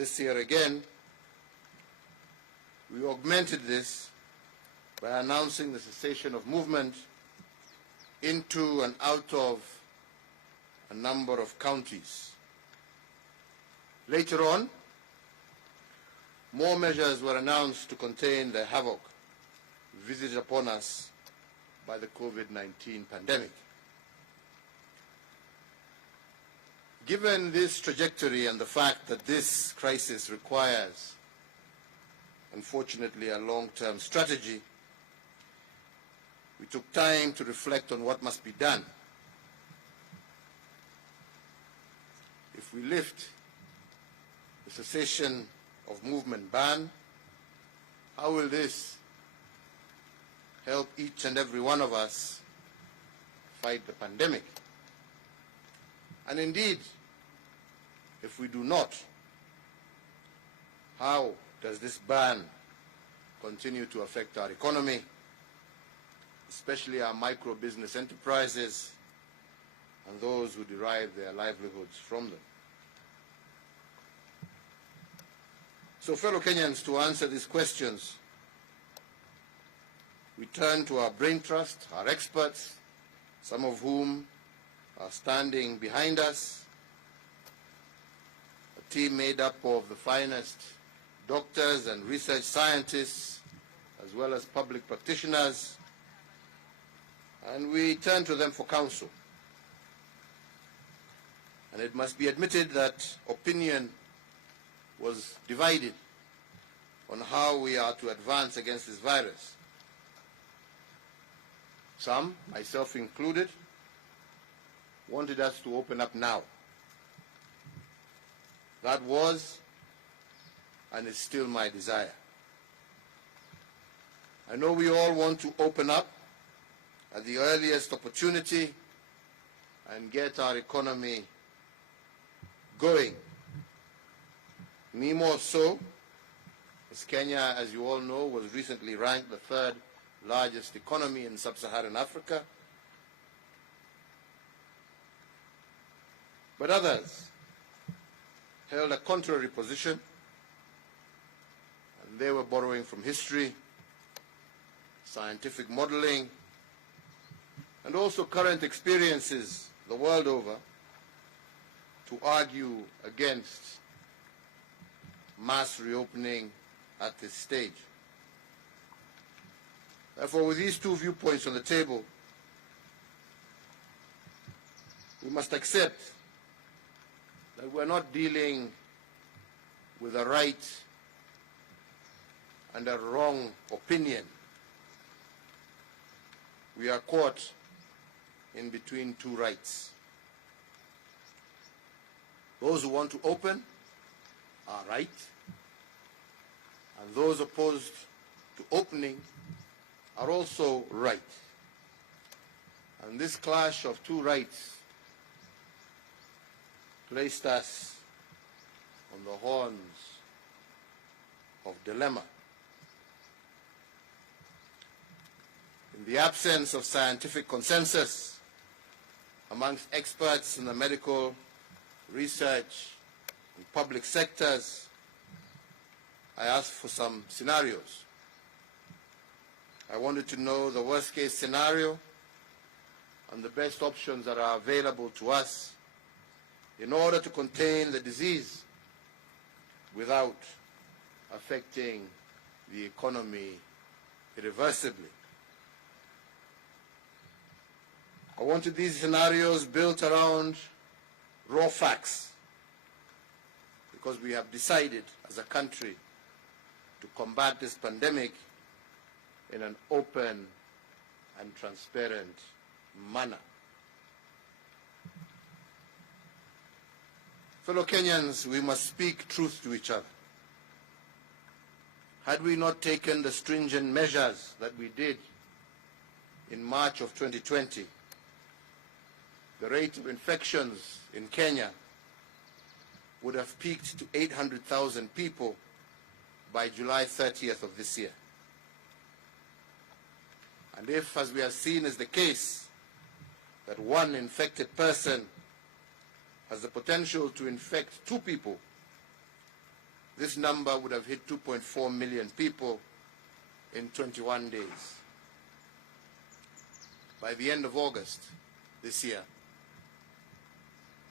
this year again, we augmented this by announcing the cessation of movement into and out of a number of counties. Later on, more measures were announced to contain the havoc visited upon us by the COVID-19 pandemic. Given this trajectory and the fact that this crisis requires, unfortunately, a long-term strategy, we took time to reflect on what must be done. If we lift the cessation of movement ban, how will this help each and every one of us fight the pandemic? And indeed, if we do not, how does this ban continue to affect our economy, especially our micro-business enterprises and those who derive their livelihoods from them? So, fellow Kenyans, to answer these questions, we turn to our brain trust, our experts, some of whom are standing behind us, a team made up of the finest doctors and research scientists, as well as public practitioners, and we turn to them for counsel. And it must be admitted that opinion was divided on how we are to advance against this virus. Some, myself included, wanted us to open up now. That was and is still my desire. I know we all want to open up at the earliest opportunity and get our economy going. Me more so, as Kenya, as you all know, was recently ranked the third largest economy in sub-Saharan Africa. But others held a contrary position, and they were borrowing from history, scientific modeling, and also current experiences the world over to argue against mass reopening at this stage. Therefore, with these two viewpoints on the table, we must accept that we're not dealing with a right and a wrong opinion. We are caught in between two rights. Those who want to open are right, and those opposed to opening are also right. And this clash of two rights placed us on the horns of dilemma. In the absence of scientific consensus amongst experts in the medical, research, and public sectors, I asked for some scenarios. I wanted to know the worst-case scenario and the best options that are available to us in order to contain the disease without affecting the economy irreversibly. I wanted these scenarios built around raw facts, because we have decided as a country to combat this pandemic in an open and transparent manner. Fellow Kenyans, we must speak truth to each other. Had we not taken the stringent measures that we did in March of 2020, the rate of infections in Kenya would have peaked to 800,000 people by July 30th of this year. And if, as we have seen is the case, that one infected person has the potential to infect two people, this number would have hit 2.4 million people in 21 days. By the end of August this year,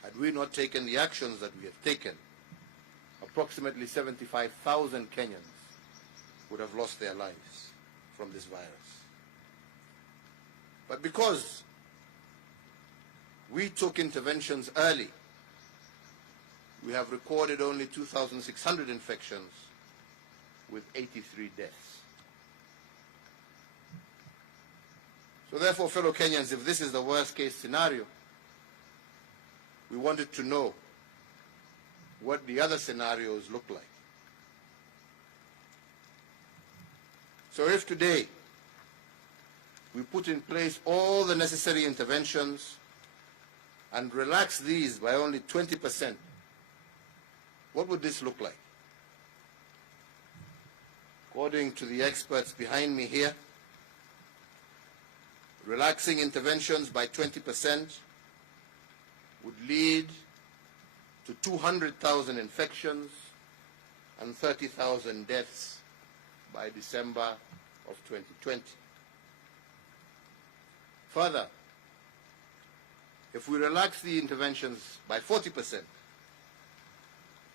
had we not taken the actions that we have taken, approximately 75,000 Kenyans would have lost their lives from this virus. But because we took interventions early, we have recorded only 2,600 infections with 83 deaths. So therefore, fellow Kenyans, if this is the worst case scenario, we wanted to know what the other scenarios look like. So if today we put in place all the necessary interventions and relax these by only 20%, what would this look like? According to the experts behind me here, relaxing interventions by 20% would lead to 200,000 infections and 30,000 deaths by December of 2020. Further, if we relax the interventions by 40%,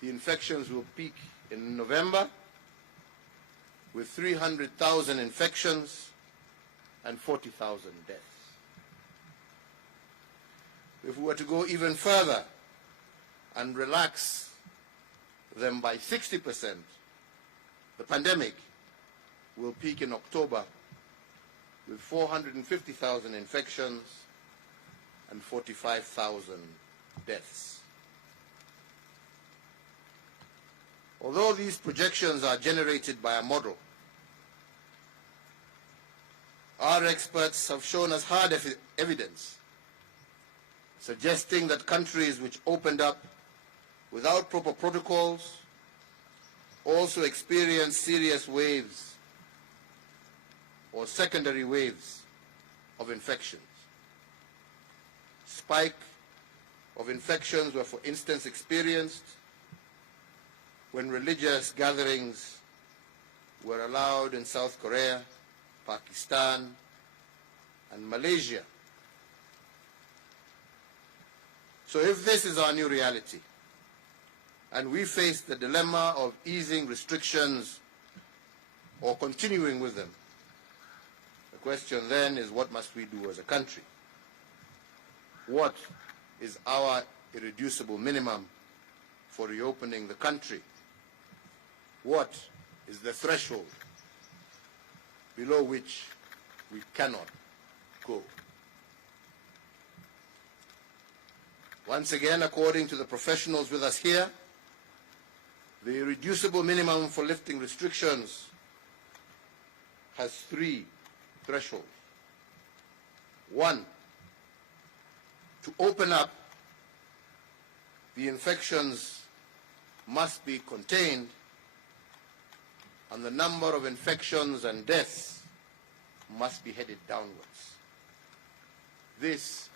the infections will peak in November with 300,000 infections and 40,000 deaths. If we were to go even further and relax them by 60%, the pandemic will peak in October with 450,000 infections and 45,000 deaths. Although these projections are generated by a model, our experts have shown us hard evidence suggesting that countries which opened up without proper protocols also experienced serious waves or secondary waves of infections. Spike of infections were, for instance, experienced when religious gatherings were allowed in South Korea, Pakistan, and Malaysia. So if this is our new reality, and we face the dilemma of easing restrictions or continuing with them, the question then is, what must we do as a country? What is our irreducible minimum for reopening the country? What is the threshold below which we cannot go? Once again, according to the professionals with us here, the irreducible minimum for lifting restrictions has three thresholds. One, to open up, the infections must be contained and the number of infections and deaths must be headed downwards. This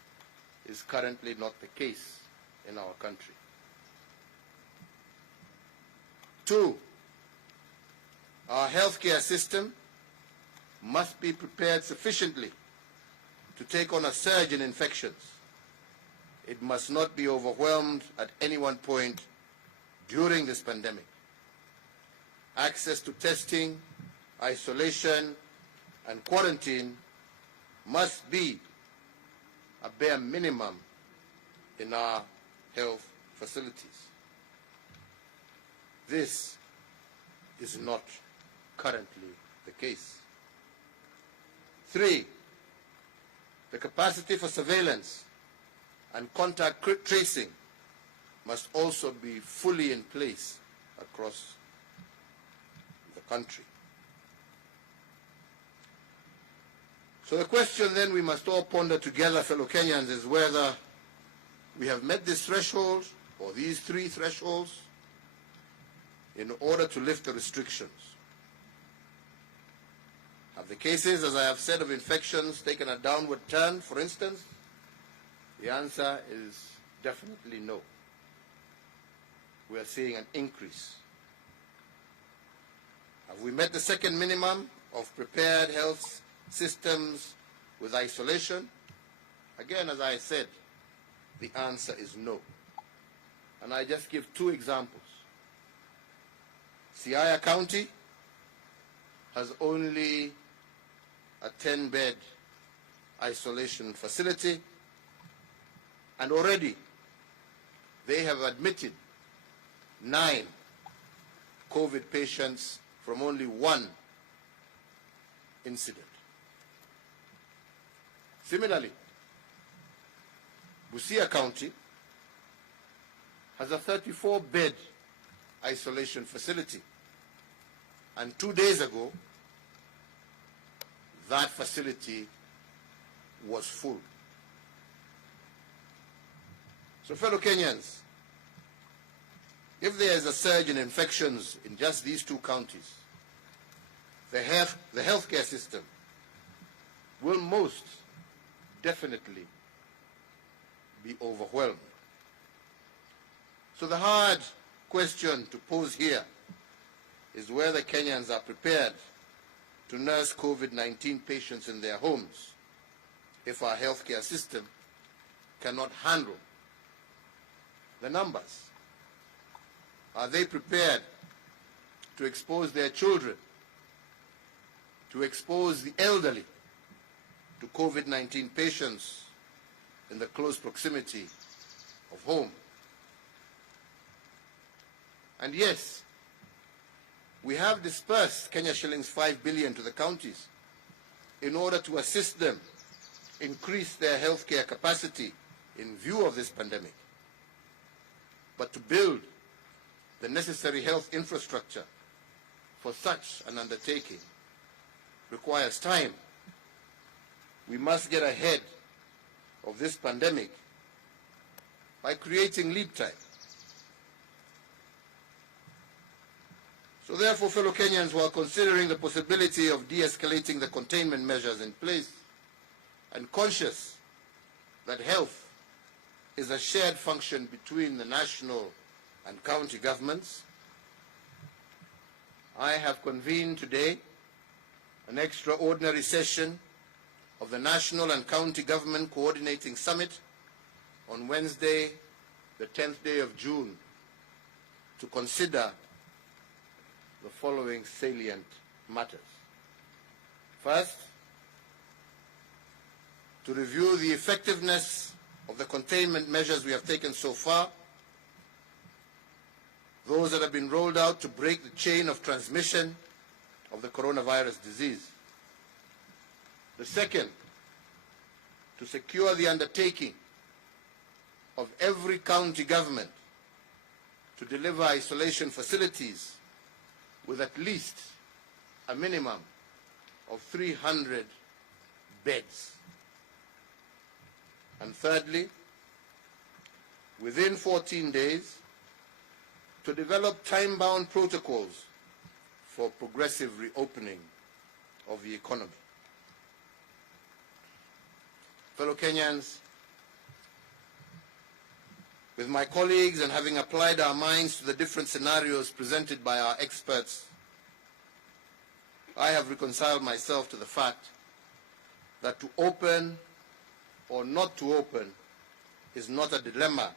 is currently not the case in our country. Two, our healthcare system must be prepared sufficiently to take on a surge in infections. It must not be overwhelmed at any one point during this pandemic. Access to testing, isolation, and quarantine must be a bare minimum in our health facilities. This is not currently the case. Three, the capacity for surveillance and contact tracing must also be fully in place across the country. So the question then we must all ponder together, fellow Kenyans, is whether we have met this threshold or these three thresholds in order to lift the restrictions. Have the cases, as I have said, of infections taken a downward turn, for instance? The answer is definitely no. We are seeing an increase Have we met the second minimum of prepared health systems with isolation? Again, as I said, the answer is no. And I just give two examples. Siaya County has only a 10-bed isolation facility, and already they have admitted 9 COVID patients from only one incident. Similarly, Busia County has a 34-bed isolation facility, and 2 days ago, that facility was full. So, fellow Kenyans, if there is a surge in infections in just these 2 counties, the healthcare system will most definitely be overwhelmed. So the hard question to pose here is whether Kenyans are prepared to nurse COVID-19 patients in their homes if our healthcare system cannot handle the numbers. Are they prepared to expose their children, to expose the elderly to COVID-19 patients in the close proximity of home? And yes, we have dispersed Kenya shillings 5 billion to the counties in order to assist them increase their healthcare capacity in view of this pandemic. But to build the necessary health infrastructure for such an undertaking requires time. We must get ahead of this pandemic by creating lead time. So therefore, fellow Kenyans, while considering the possibility of de-escalating the containment measures in place and conscious that health is a shared function between the national and county governments, I have convened today an extraordinary session of the National and County Government Coordinating Summit on Wednesday, the 10th day of June, to consider the following salient matters. First, to review the effectiveness of the containment measures we have taken so far, those that have been rolled out to break the chain of transmission of the coronavirus disease. The second, to secure the undertaking of every county government to deliver isolation facilities with at least a minimum of 300 beds. And thirdly, within 14 days, to develop time-bound protocols for progressive reopening of the economy. Fellow Kenyans, with my colleagues and having applied our minds to the different scenarios presented by our experts, I have reconciled myself to the fact that to open or not to open is not a dilemma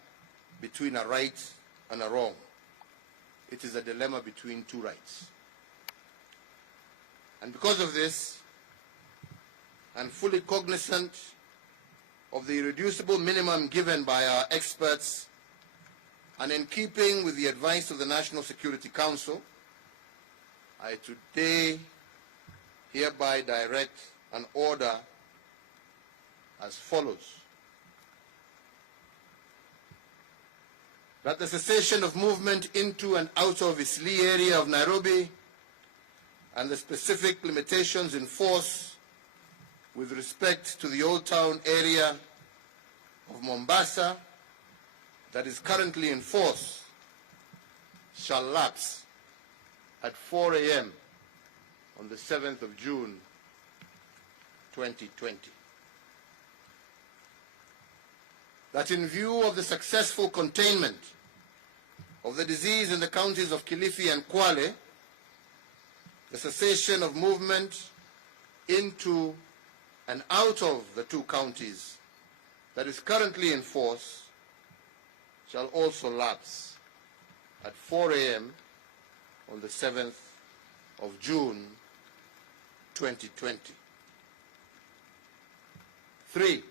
between a right and a wrong. It is a dilemma between two rights. And because of this, and fully cognizant of the irreducible minimum given by our experts, and in keeping with the advice of the National Security Council, I today hereby direct an order as follows. That the cessation of movement into and out of Eastleigh area of Nairobi and the specific limitations in force with respect to the Old Town area of Mombasa that is currently in force shall lapse at 4 a.m. on the 7th of June 2020. That in view of the successful containment of the disease in the counties of Kilifi and Kwale, the cessation of movement into and out of the two counties that is currently in force shall also lapse at 4 a.m. on the 7th of June 2020. 3,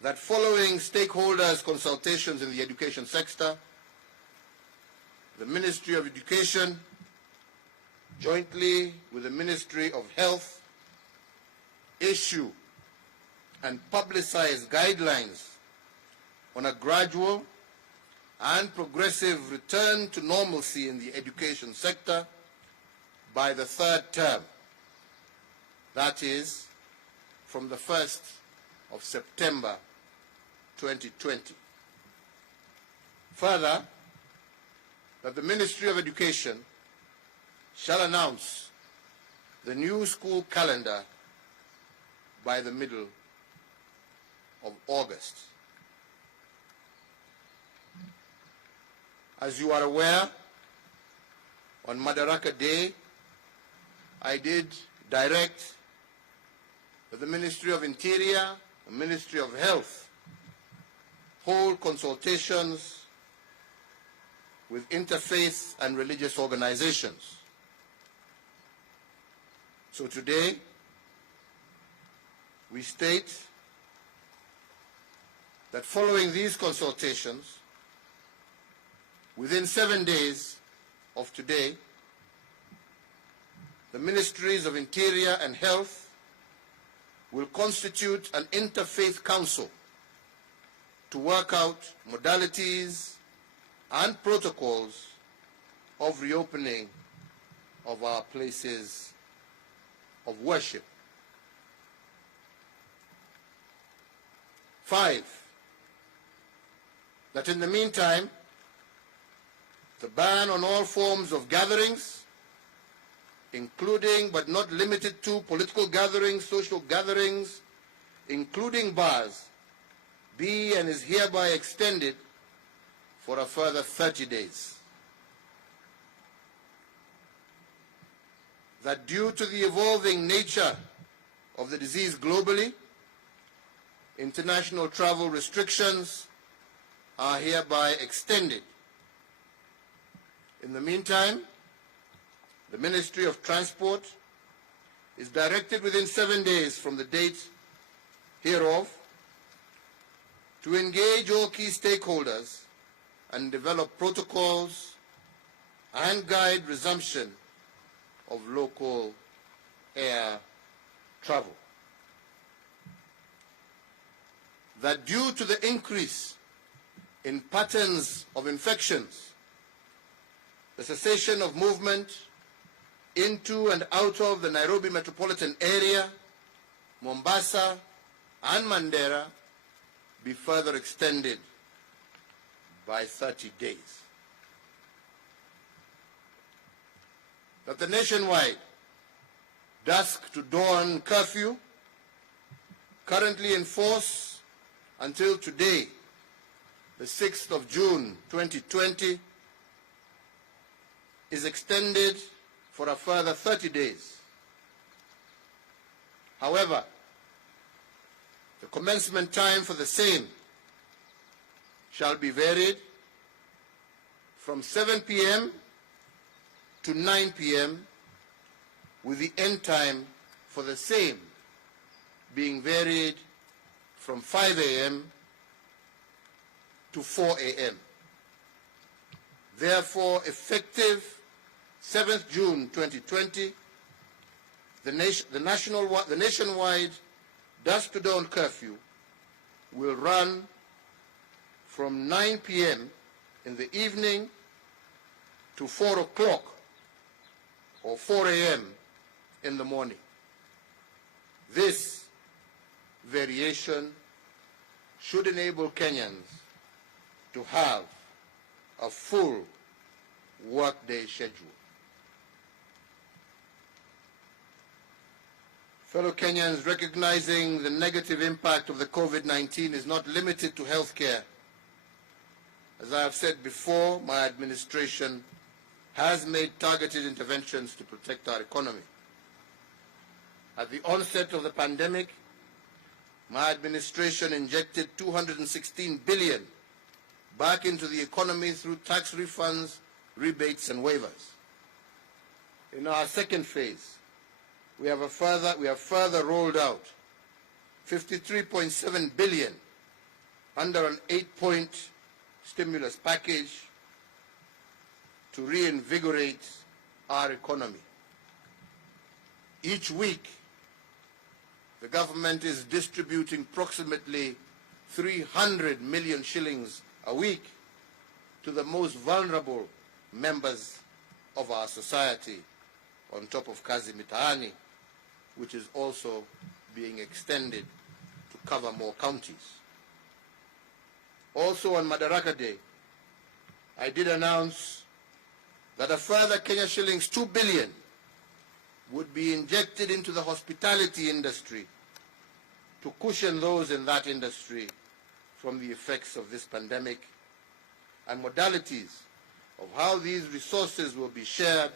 that following stakeholders' consultations in the education sector, the Ministry of Education, jointly with the Ministry of Health, issue and publicize guidelines on a gradual and progressive return to normalcy in the education sector by the third term, that is, from the 1st of September 2020. Further, that the Ministry of Education shall announce the new school calendar by the middle of August. As you are aware, on Madaraka Day, I did direct that the Ministry of Interior and Ministry of Health hold consultations with interfaith and religious organizations. So today, we state that following these consultations, within 7 days of today, the Ministries of Interior and Health will constitute an interfaith council to work out modalities and protocols of reopening of our places of worship. 5, that in the meantime, the ban on all forms of gatherings, including but not limited to political gatherings, social gatherings, including bars, be and is hereby extended for a further 30 days. That due to the evolving nature of the disease globally, international travel restrictions are hereby extended. In the meantime, the Ministry of Transport is directed within 7 days from the date hereof to engage all key stakeholders and develop protocols and guide resumption of local air travel. That due to the increase in patterns of infections, the cessation of movement into and out of the Nairobi metropolitan area, Mombasa, and Mandera be further extended by 30 days. That the nationwide dusk to dawn curfew, currently in force until today, the 6th of June 2020, is extended for a further 30 days. However, the commencement time for the same shall be varied from 7 p.m. to 9 p.m., with the end time for the same being varied from 5 a.m. to 4 a.m. Therefore, effective 7th June 2020, the nationwide dusk to dawn curfew will run from 9 p.m. in the evening to 4 o'clock or 4 a.m. in the morning. This variation should enable Kenyans to have a full workday schedule. Fellow Kenyans, recognizing the negative impact of the COVID-19 is not limited to healthcare. As I have said before, my administration has made targeted interventions to protect our economy. At the onset of the pandemic, my administration injected $216 billion back into the economy through tax refunds, rebates, and waivers. In our second phase, we have further rolled out $53.7 billion under an 8-point stimulus package to reinvigorate our economy. Each week, the government is distributing approximately 300 million shillings a week to the most vulnerable members of our society, on top of Kazi Mitaani, which is also being extended to cover more counties. Also on Madaraka Day, I did announce that a further Kenya shillings 2 billion would be injected into the hospitality industry to cushion those in that industry from the effects of this pandemic, and modalities of how these resources will be shared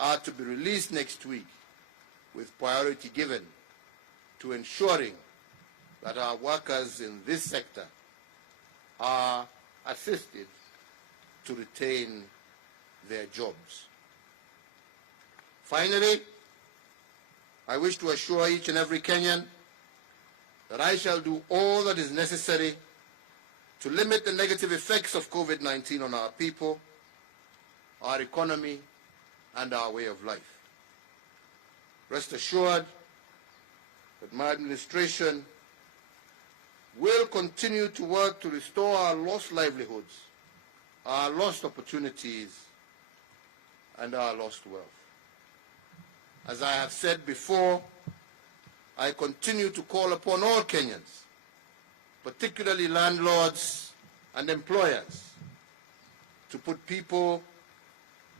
are to be released next week, with priority given to ensuring that our workers in this sector are assisted to retain their jobs. Finally, I wish to assure each and every Kenyan that I shall do all that is necessary to limit the negative effects of COVID-19 on our people, our economy, and our way of life. Rest assured that my administration will continue to work to restore our lost livelihoods, our lost opportunities, and our lost wealth. As I have said before, I continue to call upon all Kenyans, particularly landlords and employers, to put people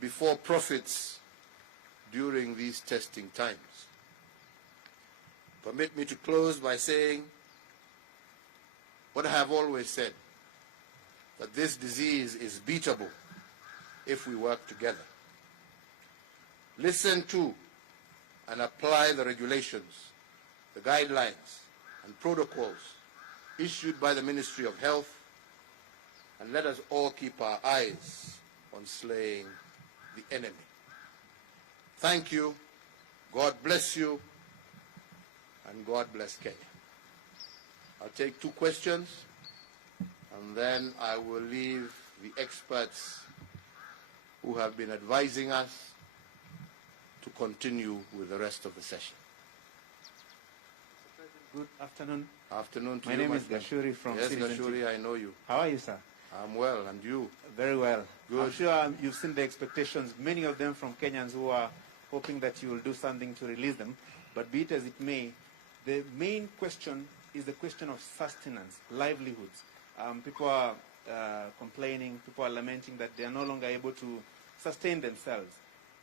before profits during these testing times. Permit me to close by saying what I have always said, that this disease is beatable if we work together. Listen to and apply the regulations, the guidelines and protocols issued by the Ministry of Health, and let us all keep our eyes on slaying the enemy. Thank you, God bless you, and God bless Kenya. I'll take 2 questions, and then I will leave the experts who have been advising us to continue with the rest of the session. Good afternoon. Afternoon to my you. My name is Gashuri from Cessation. Yes, Gashuri, I know you. How are you, sir? I'm well, and you? Very well. Good. I'm sure you've seen the expectations, many of them from Kenyans who are hoping that you will do something to release them. But be it as it may, the main question is the question of sustenance, livelihoods. People are complaining, people are lamenting that they are no longer able to sustain themselves.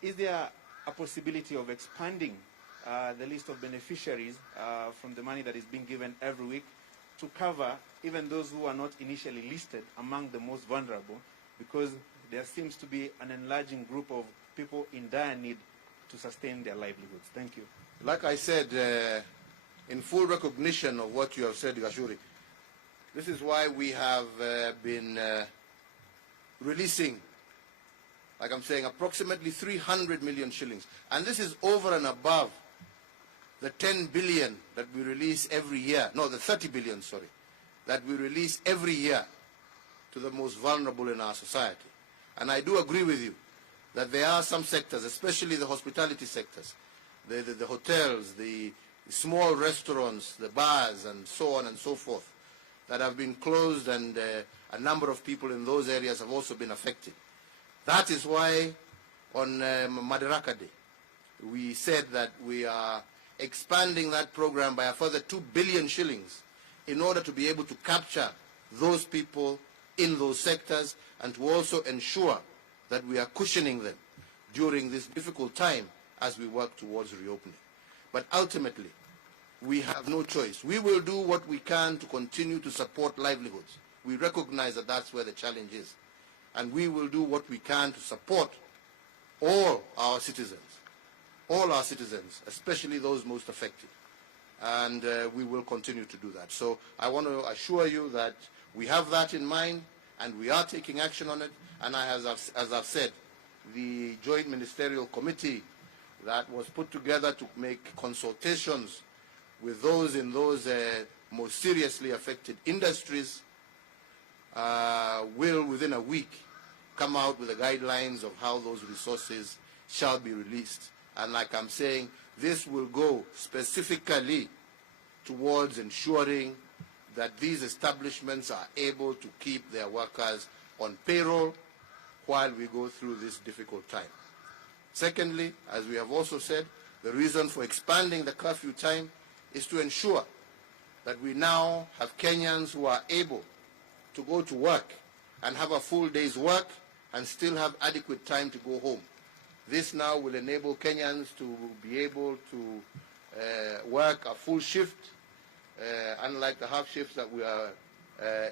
Is there a possibility of expanding the list of beneficiaries from the money that is being given every week to cover even those who are not initially listed among the most vulnerable, because there seems to be an enlarging group of people in dire need to sustain their livelihoods? Thank you. Like I said, in full recognition of what you have said, Gashuri, this is why we have been releasing, like I'm saying, approximately 300 million shillings. And this is over and above the 10 billion that we release every year. No, the 30 billion, sorry, that we release every year to the most vulnerable in our society. And I do agree with you that there are some sectors, especially the hospitality sectors, the hotels, the small restaurants, the bars, and so on and so forth, that have been closed, and a number of people in those areas have also been affected. That is why on Madaraka Day, we said that we are expanding that program by a further 2 billion shillings in order to be able to capture those people in those sectors, and to also ensure that we are cushioning them during this difficult time as we work towards reopening. But ultimately, we have no choice. We will do what we can to continue to support livelihoods. We recognize that that's where the challenge is. And we will do what we can to support all our citizens, especially those most affected. And we will continue to do that. So I want to assure you that we have that in mind and we are taking action on it. And as I've said, the Joint Ministerial Committee that was put together to make consultations with those in those most seriously affected industries will, within a week, come out with the guidelines of how those resources shall be released. And like I'm saying, this will go specifically towards ensuring that these establishments are able to keep their workers on payroll while we go through this difficult time. Secondly, as we have also said, the reason for expanding the curfew time is to ensure that we now have Kenyans who are able to go to work and have a full day's work and still have adequate time to go home. This now will enable Kenyans to be able to work a full shift, unlike the half shifts that we are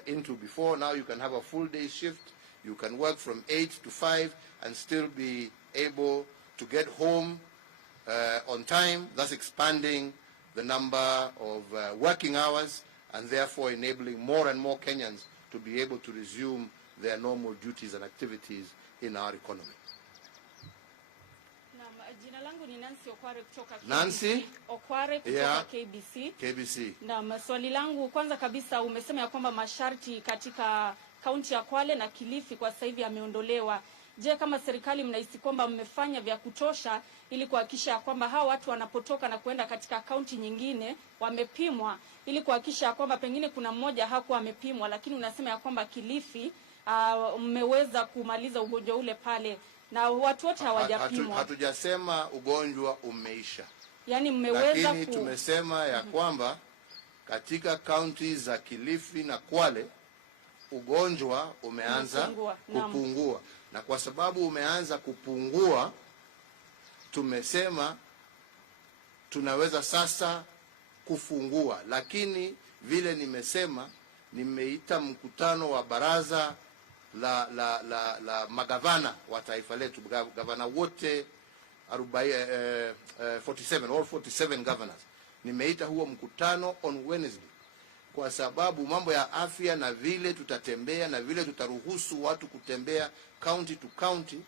into before. Now you can have a full day shift. You can work from 8 to 5 and still be able to get home on time, thus expanding the number of working hours and therefore enabling more and more Kenyans to be able to resume their normal duties and activities in our economy. Jina langu ni Nancy Okware kutoka Nancy Okware kutoka yeah. KBC. Na swali langu kwanza kabisa, umesema ya kwamba masharti katika kaunti ya Kwale na Kilifi kwa sasa hivi yameondolewa. Je, kama serikali mnahisi kwamba mmefanya vya kutosha ili kuhakikisha kwamba hao watu wanapotoka na kuenda katika kaunti nyingine wamepimwa, ili kuhakikisha kwamba pengine kuna mmoja hakuwa amepimwa, lakini unasema ya kwamba Kilifi mmeweza kumaliza ugonjwa ule pale na watu wote hawajapimwa? Hatujasema ugonjwa umeisha. Yaani mmeweza, lakini tumesema ya kwamba katika kaunti za Kilifi na Kwale ugonjwa umeanza kupungua. Na kwa sababu umeanza kupungua, tumesema tunaweza sasa kufungua. Lakini vile nimesema, nimeita mkutano wa baraza la magavana wa taifa letu, gavana wote 47 governors. Nimeita huo mkutano on Wednesday kwa sababu mambo ya afya na vile tutatembea na vile tutaruhusu watu kutembea county to county,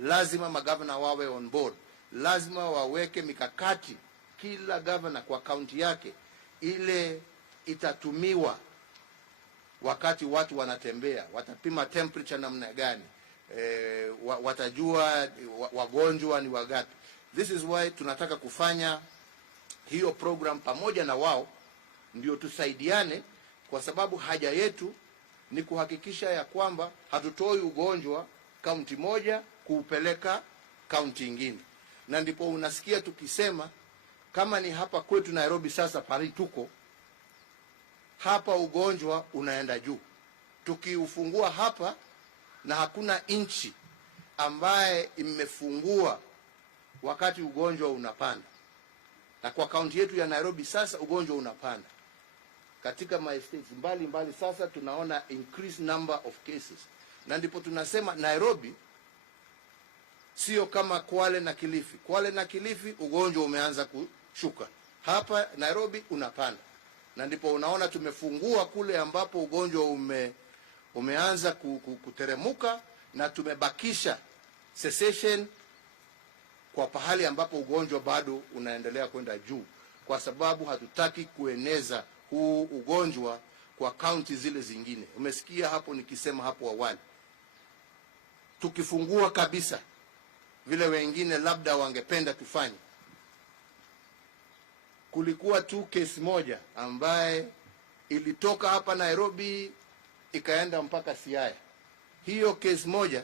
lazima magavana wawe on board. Lazima waweke mikakati, kila governor kwa county yake, ile itatumiwa wakati watu wanatembea. Watapima temperature namna gani, watajua wagonjwa ni wagapi. This is why tunataka kufanya hiyo program pamoja na wao, ndio tusaidiane, kwa sababu haja yetu ni kuhakikisha ya kwamba hatutoi ugonjwa kaunti moja kuupeleka kaunti nyingine. Na ndipo unasikia tukisema kama ni hapa kwetu Nairobi, sasa pale tuko hapa ugonjwa unaenda juu. Tukiufungua hapa, na hakuna nchi ambaye imefungua wakati ugonjwa unapanda. Na kwa kaunti yetu ya Nairobi sasa ugonjwa unapanda. Katika states mbali sasa tunaona increased number of cases. Na ndipo tunasema Nairobi sio kama Kwale na Kilifi. Kwale na Kilifi ugonjwa umeanza kushuka. Hapa Nairobi unapanda. Na ndipo unaona tumefungua kule ambapo ugonjwa umeanza kuteremuka, na tumebakisha Cessation kwa pahali ambapo ugonjwa bado unaendelea kwenda juu, kwa sababu hatutaki kueneza huu ugonjwa kwa kaunti zile zingine. Umesikia hapo nikisema hapo awali, tukifungua kabisa vile wengine labda wangependa tufanye. Kulikuwa tu kesi moja ambaye ilitoka hapa Nairobi ikaenda mpaka Siaya. Hiyo kesi moja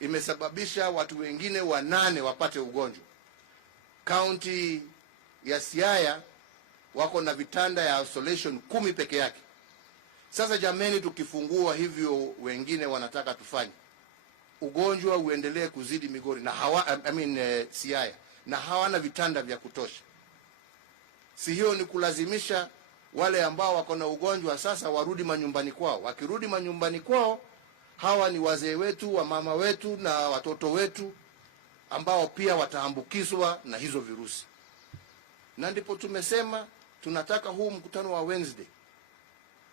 imesababisha watu wengine 8 wapate ugonjwa. County ya Siaya wako na vitanda ya isolation 10 peke yake. Sasa jameni, tukifungua hivyo wengine wanataka tufanye, ugonjwa uendelee kuzidi Migori na Siaya, na hawana vitanda vya kutosha. Si hiyo ni kulazimisha wale ambao wako na ugonjwa sasa warudi manyumbani kwao. Wakirudi manyumbani kwao, Hawa ni wazee wetu, wamama wetu na watoto wetu ambao pia wataambukizwa na hizo virusi. Na ndipo tumesema tunataka huu mkutano wa Wednesday,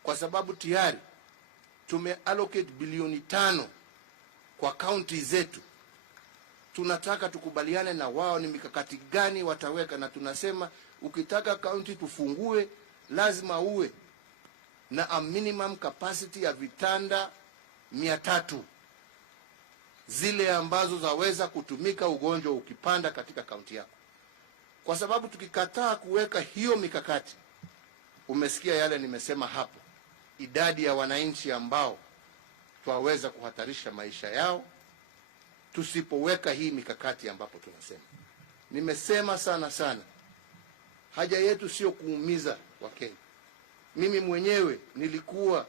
kwa sababu tayari tumeallocate bilioni 5 kwa kaunti zetu. Tunataka tukubaliane na wao ni mikakati gani wataweka, na tunasema ukitaka kaunti tufungue lazima uwe na a minimum capacity ya vitanda 300 zile ambazo zaweza kutumika ugonjwa ukipanda katika kaunti yako. Kwa sababu tukikataa kuweka hiyo mikakati, umesikia yale nimesema hapo, idadi ya wananchi ambao twaweza kuhatarisha maisha yao tusipoweka hii mikakati. Ambapo tunasema, nimesema sana, haja yetu sio kuumiza Wakenya. Mimi mwenyewe nilikuwa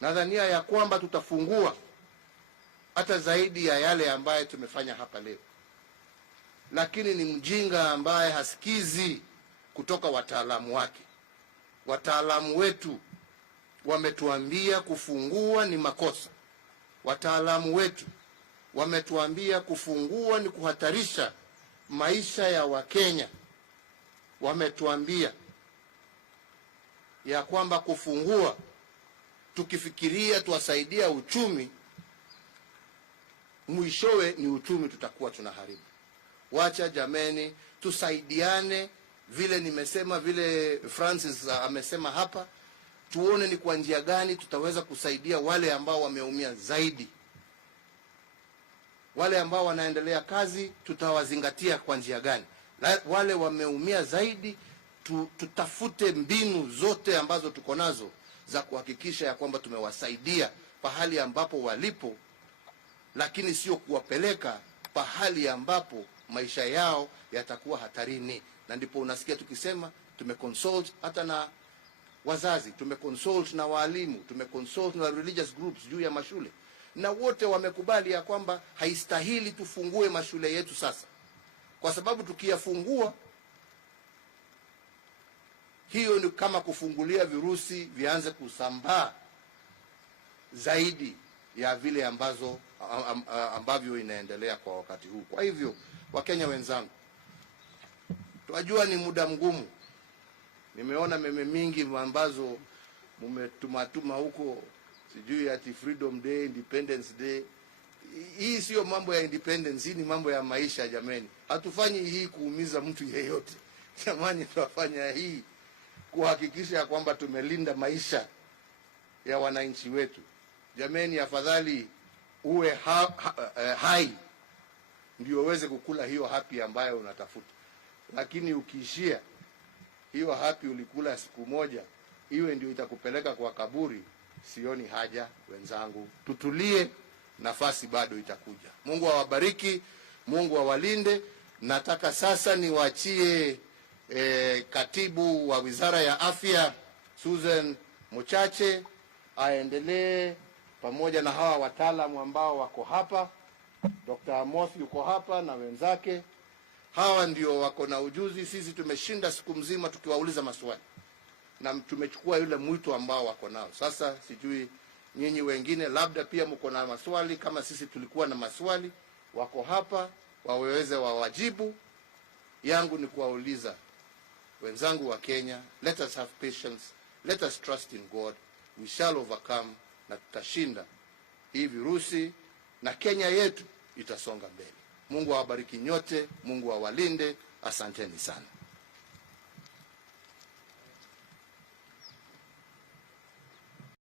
nadhania ya kwamba tutafungua hata zaidi ya yale ambaye tumefanya hapa leo, lakini ni mjinga ambaye hasikizi kutoka wataalamu wake. Wataalamu wetu wametuambia kufungua ni makosa. Wataalamu wetu wametuambia kufungua ni kuhatarisha maisha ya Wakenya. Wametuambia ya kwamba kufungua tukifikiria tuwasaidia uchumi, mwishowe ni uchumi tutakuwa tunaharibu. Wacha jameni, tusaidiane vile nimesema, vile Francis amesema hapa, tuone ni kwa njia gani tutaweza kusaidia wale ambao wameumia zaidi. Wale ambao wanaendelea kazi tutawazingatia kwa njia gani? Wale wameumia zaidi tutafute mbinu zote ambazo tuko nazo za kuhakikisha ya kwamba tumewasaidia pahali ambapo walipo, lakini sio kuwapeleka pahali ambapo maisha yao yatakuwa hatarini. Na ndipo unasikia tukisema tumeconsult hata na wazazi, tumeconsult na walimu, tumeconsult na religious groups juu ya mashule, na wote wamekubali ya kwamba haistahili tufungue mashule yetu sasa, kwa sababu tukiyafungua hiyo ni kama kufungulia virusi vianze kusambaa zaidi ya vile ambavyo inaendelea kwa wakati huu. Kwa hivyo, Wakenya wenzangu, tunajua ni muda mgumu. Nimeona meme mingi ambazo mumetumatuma huko, sijui ati Freedom Day, Independence Day. Hii sio mambo ya independence, hii ni mambo ya maisha jameni. Hatufanyi hii kuumiza mtu yeyote. Jamani, tunafanya hii kuhakikisha ya kwamba tumelinda maisha ya wananchi wetu. Jameni, afadhali uwe hai ndio uweze kukula hiyo happy ambayo unatafuta. Lakini ukiishia hiyo happy ulikula siku moja, iwe ndio itakupeleka kwa kaburi, sioni haja. Wenzangu, tutulie, nafasi bado itakuja. Mungu awabariki, Mungu awalinde. Nataka sasa niwaachie katibu wa Wizara ya Afya Susan Muchache aendelee pamoja na hawa wataalamu ambao wako hapa. Dr. Amos yuko hapa na wenzake. Hawa ndio wako na ujuzi. Sisi tumeshinda siku mzima tukiwauliza maswali, na tumechukua yule mwito ambao wako nao. Sasa sijui nyinyi wengine labda pia mko na maswali kama sisi tulikuwa na maswali. Wako hapa waweze wawajibu. Yangu ni kuwauliza wenzangu wa Kenya, let us have patience, let us trust in God, we shall overcome, na tutashinda hii virusi na Kenya yetu itasonga mbele. Mungu awabariki nyote, Mungu awalinde. Asanteni sana.